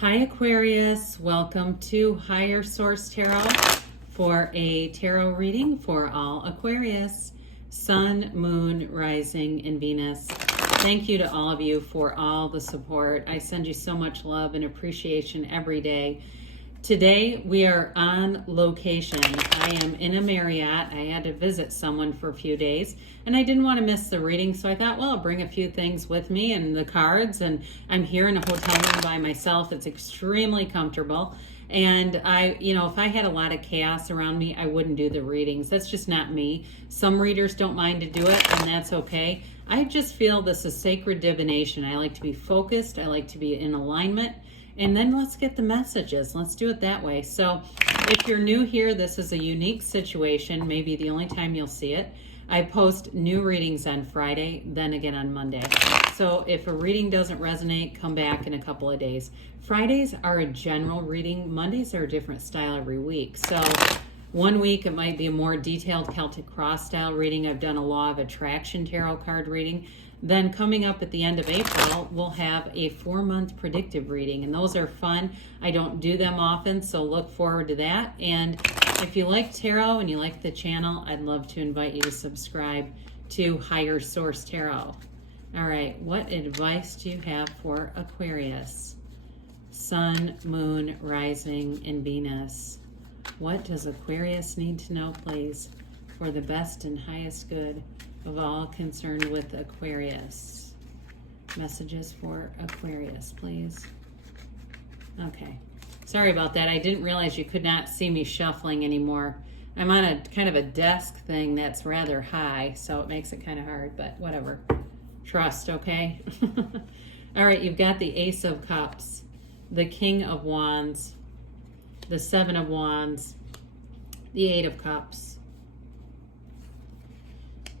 Hi Aquarius, welcome to Higher Source Tarot for a tarot reading for all Aquarius, Sun, Moon, Rising, and Venus. Thank you to all of you for all the support. I send you so much love and appreciation every day. Today we are on location. I am in a Marriott. I had to visit someone for a few days and I didn't want to miss the reading, so I thought, well, I'll bring a few things with me and the cards, and I'm here in a hotel room by myself. It's extremely comfortable, and if I had a lot of chaos around me, I wouldn't do the readings. That's just not me. Some readers don't mind to do it, and that's okay. I just feel this is sacred divination. I like to be focused. I like to be in alignment. And then let's get the messages. Let's do it that way. So if you're new here, this is a unique situation, maybe the only time you'll see it. I post new readings on Friday, then again on Monday. So if a reading doesn't resonate, come back in a couple of days. Fridays are a general reading. Mondays are a different style every week. So one week it might be a more detailed Celtic Cross style reading. I've done a Law of Attraction tarot card reading. Then coming up at the end of April, we'll have a 4-month predictive reading, and those are fun. I don't do them often, so look forward to that. And if you like tarot and you like the channel, I'd love to invite you to subscribe to Higher Source Tarot. All right, what advice do you have for Aquarius? Sun, Moon, Rising, and Venus. What does Aquarius need to know, please, for the best and highest good of all concerned with Aquarius? Messages for Aquarius, please. Okay. Sorry about that. I didn't realize you could not see me shuffling anymore. I'm on a kind of a desk thing that's rather high, so it makes it kind of hard, but whatever. Trust, okay? All right, you've got the Ace of Cups, the King of Wands, the Seven of Wands, the Eight of Cups,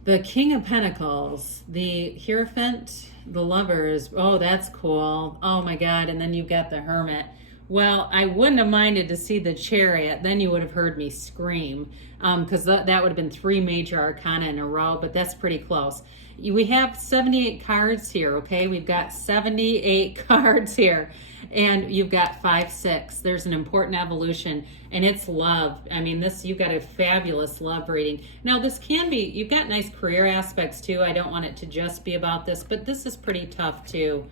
the King of Pentacles, the Hierophant, the Lovers. Oh, that's cool. Oh my God. And then you've got the Hermit. Well, I wouldn't have minded to see the Chariot. Then you would have heard me scream, because that would have been 3 major arcana in a row, but that's pretty close. We have 78 cards here, okay? We've got 78 cards here. And you've got 5, 6. There's an important evolution, and it's love. I mean, you've got a fabulous love reading. Now, this can be, you've got nice career aspects too. I don't want it to just be about this, but this is pretty tough to,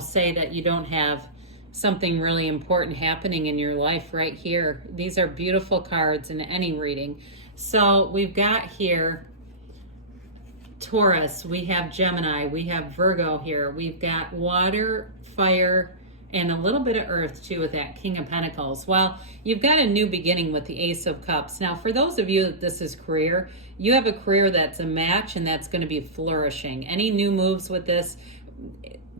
say that you don't have something really important happening in your life right here. These are beautiful cards in any reading. So we've got here Taurus, we have Gemini, we have Virgo here. We've got water, fire, and a little bit of earth too with that King of Pentacles. Well, you've got a new beginning with the Ace of Cups. Now, for those of you that this is career, you have a career that's a match and that's going to be flourishing. Any new moves with this?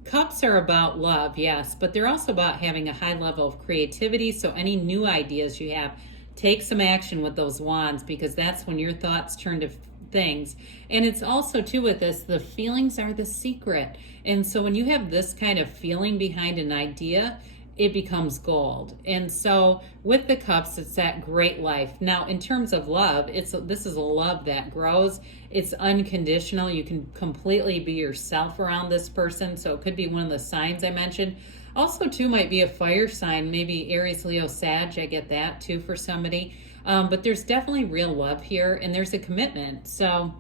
Cups are about love, yes, but they're also about having a high level of creativity. So any new ideas you have, take some action with those wands, because that's when your thoughts turn to things. And it's also too with this, the feelings are the secret. And so when you have this kind of feeling behind an idea, it becomes gold. And so with the cups, it's that great life. Now, in terms of love, this is a love that grows. It's unconditional. You can completely be yourself around this person. So it could be one of the signs I mentioned. Also, too, might be a fire sign, maybe Aries, Leo, Sag. I get that too for somebody. But there's definitely real love here, and there's a commitment. So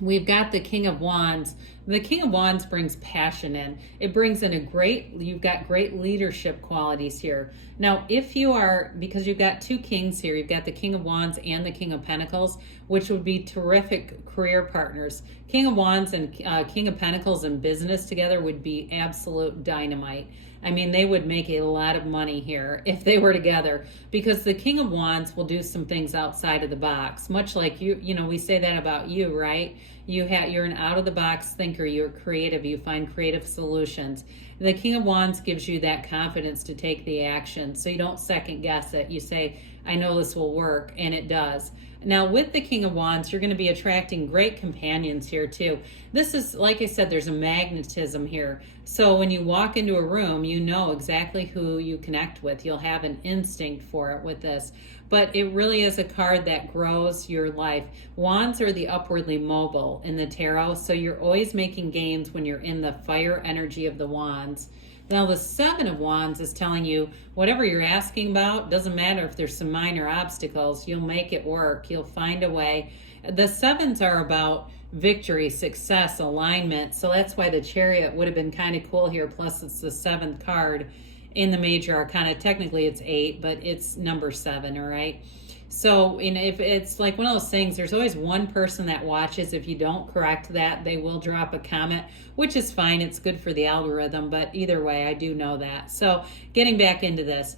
we've got the King of Wands. The King of Wands brings passion in. It brings in you've got great leadership qualities here. Now, because you've got 2 kings here, you've got the King of Wands and the King of Pentacles, which would be terrific career partners. King of Wands and King of Pentacles in business together would be absolute dynamite. I mean, they would make a lot of money here if they were together, because the King of Wands will do some things outside of the box, much like we say that about you, right? You're an out-of-the-box thinker. You're creative. You find creative solutions. The King of Wands gives you that confidence to take the action, so you don't second guess it. You say, I know this will work, and it does. Now, with the King of Wands, you're going to be attracting great companions here too. This is, like I said, there's a magnetism here. So when you walk into a room, you know exactly who you connect with. You'll have an instinct for it with this. But it really is a card that grows your life. Wands are the upwardly mobile in the tarot, so you're always making gains when you're in the fire energy of the wands. Now, the Seven of Wands is telling you whatever you're asking about, doesn't matter if there's some minor obstacles, you'll make it work. You'll find a way. The sevens are about victory, success, alignment. So that's why the Chariot would have been kind of cool here. Plus, it's the seventh card in the major arcana. Technically, it's 8, but it's number 7, all right? So, if it's like one of those things, there's always one person that watches. If you don't correct that, they will drop a comment, which is fine. It's good for the algorithm, but either way, I do know that. So, getting back into this,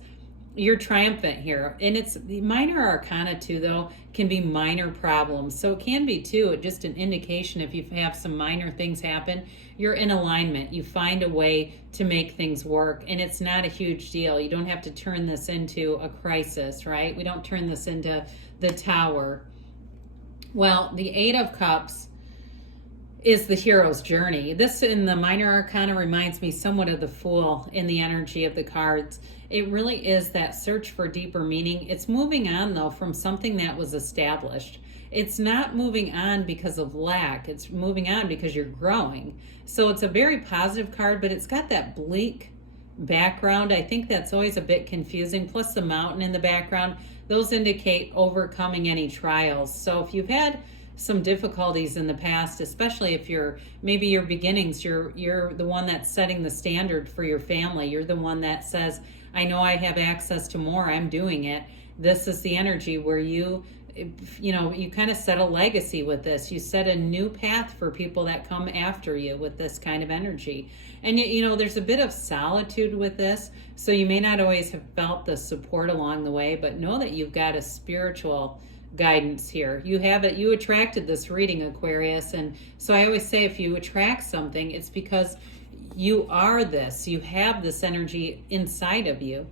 you're triumphant here. And it's the minor arcana too, though, can be minor problems. So it can be too, just an indication if you have some minor things happen, you're in alignment. You find a way to make things work, and it's not a huge deal. You don't have to turn this into a crisis, right? We don't turn this into the Tower. Well, the Eight of Cups is the hero's journey. This in the minor arcana reminds me somewhat of the Fool in the energy of the cards. It really is that search for deeper meaning. It's moving on, though, from something that was established. It's not moving on because of lack. It's moving on because you're growing. So it's a very positive card, but it's got that bleak background. I think that's always a bit confusing. Plus the mountain in the background. Those indicate overcoming any trials. So if you've had some difficulties in the past, especially if maybe your beginnings, you're the one that's setting the standard for your family. You're the one that says, I know I have access to more, I'm doing it. This is the energy where you kind of set a legacy with this. You set a new path for people that come after you with this kind of energy. And there's a bit of solitude with this, so you may not always have felt the support along the way, but know that you've got a spiritual guidance here. You have it. You attracted this reading, Aquarius. And so I always say, if you attract something, it's because you are this. You have this energy inside of you.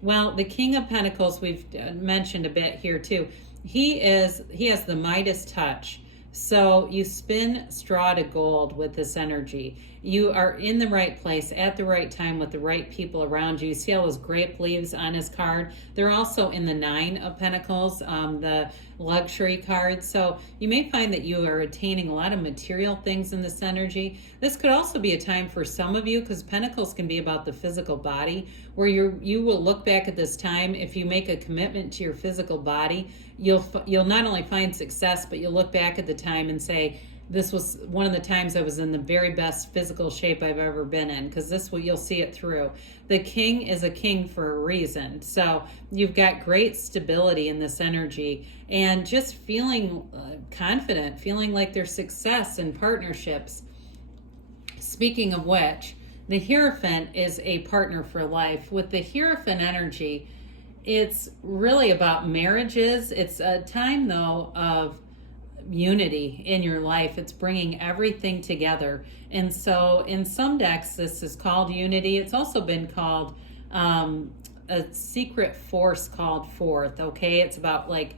Well, the King of Pentacles, we've mentioned a bit here too. He has the Midas touch. So you spin straw to gold with this energy. You are in the right place at the right time with the right people around you. You see all those grape leaves on his card. They're also in the Nine of Pentacles, the luxury card. So you may find that you are attaining a lot of material things in this energy. This could also be a time for some of you, because Pentacles can be about the physical body, where you will look back at this time. If you make a commitment to your physical body, you'll not only find success, but you'll look back at the time and say, this was one of the times I was in the very best physical shape I've ever been in, because you'll see it through. The king is a king for a reason. So you've got great stability in this energy, and just feeling confident, feeling like there's success in partnerships. Speaking of which, the Hierophant is a partner for life. With the Hierophant energy, it's really about marriages. It's a time, though, of unity in your life. It's bringing everything together. And so in some decks, this is called unity. It's also been called a secret force called forth. Okay, it's about like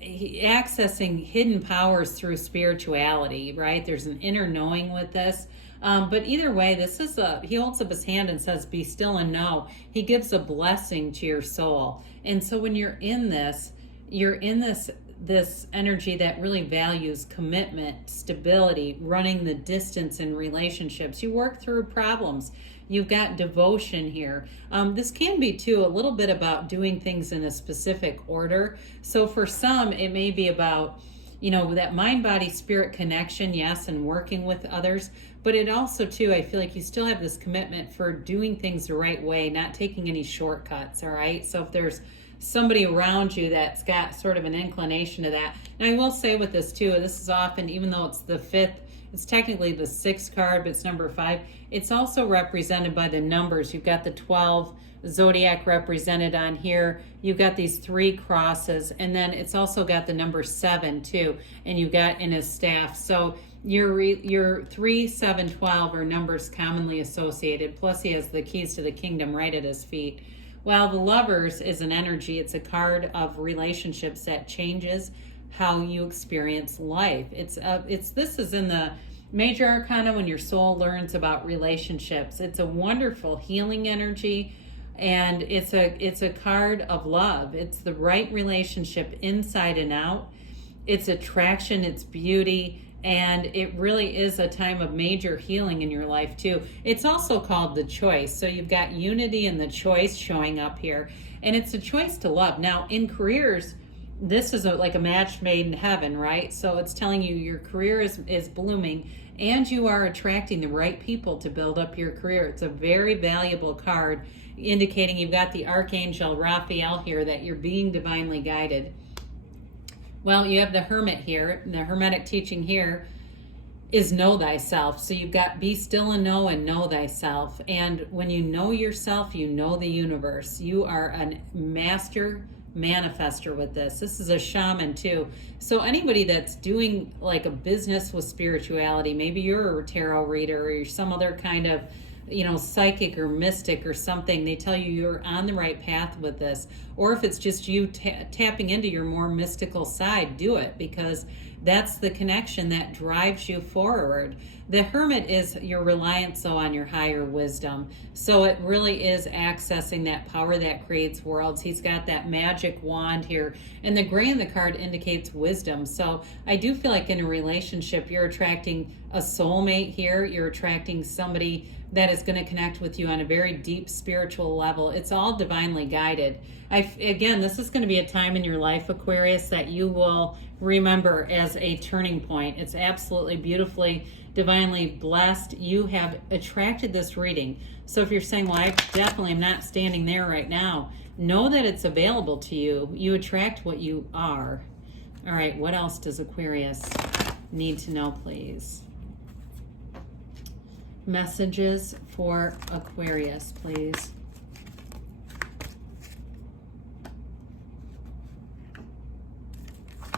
accessing hidden powers through spirituality, right? There's an inner knowing with this. But either way, he holds up his hand and says, be still and know. He gives a blessing to your soul. And so when you're in this energy that really values commitment, stability, running the distance in relationships. You work through problems. You've got devotion here. This can be too a little bit about doing things in a specific order. So for some, it may be about that mind, body, spirit connection, yes, and working with others. But it also too, I feel like you still have this commitment for doing things the right way, not taking any shortcuts. All right. So if there's somebody around you that's got sort of an inclination to that. And I will say with this too, this is often, even though it's the 5th, it's technically the 6th card, but it's number 5. It's also represented by the numbers. You've got the 12 zodiac represented on here. You've got these 3 crosses, and then it's also got the number 7 too, and you've got in his staff. So your 3, 7, 12 are numbers commonly associated. Plus he has the keys to the kingdom right at his feet. Well, the Lovers is an energy. It's a card of relationships that changes how you experience life. This is in the major arcana when your soul learns about relationships. It's a wonderful healing energy, and it's a card of love. It's the right relationship inside and out. It's attraction, it's beauty, And it really is a time of major healing in your life too. It's also called the choice. So you've got unity and the choice showing up here. And it's a choice to love. Now in careers, this is like a match made in heaven, right? So it's telling you your career is blooming and you are attracting the right people to build up your career. It's a very valuable card indicating you've got the Archangel Raphael here, that you're being divinely guided. Well, you have the Hermit here. The Hermetic teaching here is know thyself. So you've got be still and know thyself. And when you know yourself, you know the universe. You are a master manifester with this. This is a shaman too. So anybody that's doing like a business with spirituality, maybe you're a tarot reader or you're some other kind of, psychic or mystic or something, they tell you you're on the right path with this. Or if it's just you tapping into your more mystical side, do it, because that's the connection that drives you forward. The Hermit is your reliance on your higher wisdom. So it really is accessing that power that creates worlds. He's got that magic wand here. And the gray in the card indicates wisdom. So I do feel like in a relationship, you're attracting a soulmate here. You're attracting somebody that is going to connect with you on a very deep spiritual level. It's all divinely guided. Again, this is going to be a time in your life, Aquarius, that you will remember as a turning point. It's absolutely beautifully, divinely blessed. You have attracted this reading. So if you're saying, well, I definitely am not standing there right now, know that it's available to you. You attract what you are. All right, what else does Aquarius need to know, please? Messages for Aquarius, please.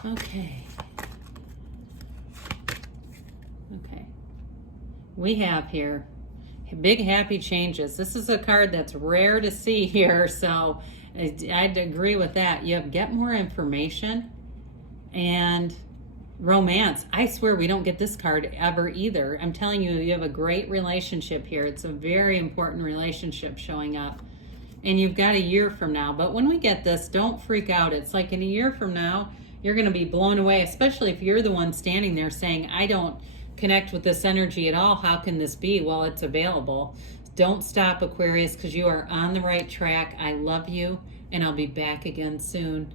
Okay. We have here big happy changes. This is a card that's rare to see here, so I'd agree with that. You have get more information and romance. I swear we don't get this card ever either. I'm telling you, you have a great relationship here. It's a very important relationship showing up. And you've got a year from now. But when we get this, don't freak out. It's like in a year from now, you're going to be blown away, especially if you're the one standing there saying, I don't connect with this energy at all. How can this be? Well, it's available. Don't stop, Aquarius, because you are on the right track. I love you, and I'll be back again soon.